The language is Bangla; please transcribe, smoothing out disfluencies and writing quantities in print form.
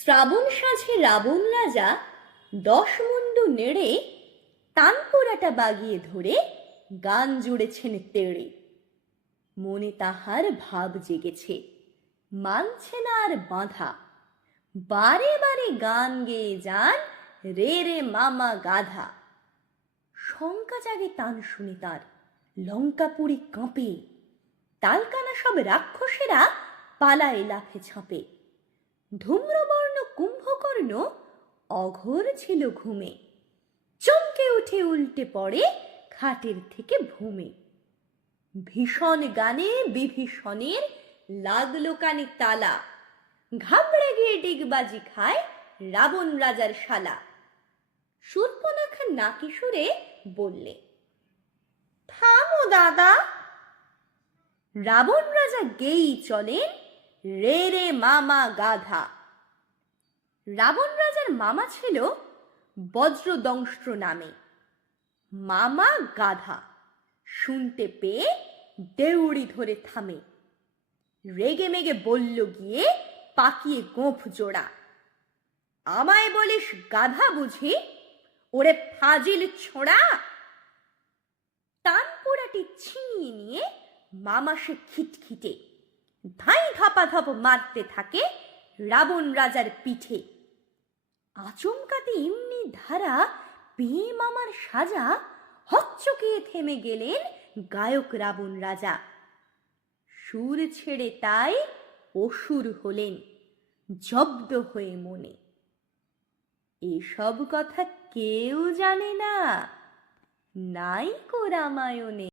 শ্রাবণ সাঁঝে রাবণ রাজা 10 মুন্ডু নেড়ে তানপুরাটা বাগিয়ে ধরে গান জুড়েছেন তেড়ে। মনে তাহার ভাব জেগেছে, মানছে না আর বাঁধা। বারে বারে গান গেয়ে যান, রে রে মামা গাধা। শঙ্কা জাগে তান শুনে তার, লঙ্কাপুরী কাঁপে। তালকানা সব রাক্ষসেরা পালায় লাফে ঝাঁপে। ধূম্রবর্ণ কুম্ভকর্ণ অঘোর ছিল ঘুমে, চমকে উঠে উল্টে পড়ে খাটের থেকে ভূমে। ভীষণ গানে বিভীষণের লাগলো কানে তালা, ঘাবড়ে গিয়ে ডিগবাজি খায় রাবণ রাজার শালা। শূর্পণখা নাকি সুরে বললে, থামো দাদা। রাবণ রাজা গেয়েই চলেন, রে রে মামা গাধা। রাবণ রাজার মামা ছিল বজ্রদংষ্ট্র নামে। মামা গাধা শুনতে পেয়ে দেউড়ি ধরে থামে। রেগে মেগে বলল গিয়ে পাকিয়ে গোঁফ জোড়া, আমায় বলিস গাধা বুঝি? ওরে ফাজিল ছোঁড়া। তানপুরাটি ছিনিয়ে নিয়ে মামা সে খিটখিটে ধাই ধাপাধাপ মারতে থাকে রাবণ রাজার পিঠে। আচমকাতে এমনি ধারা পেয়ে মামার সাজা, হকচকিয়ে থেমে গেলেন গায়ক রাবণ রাজা। সুর ছেড়ে তাই অসুর হলেন জব্দ হয়ে মনে। এসব কথা কেউ জানে না, নাই কো রামায়ণে।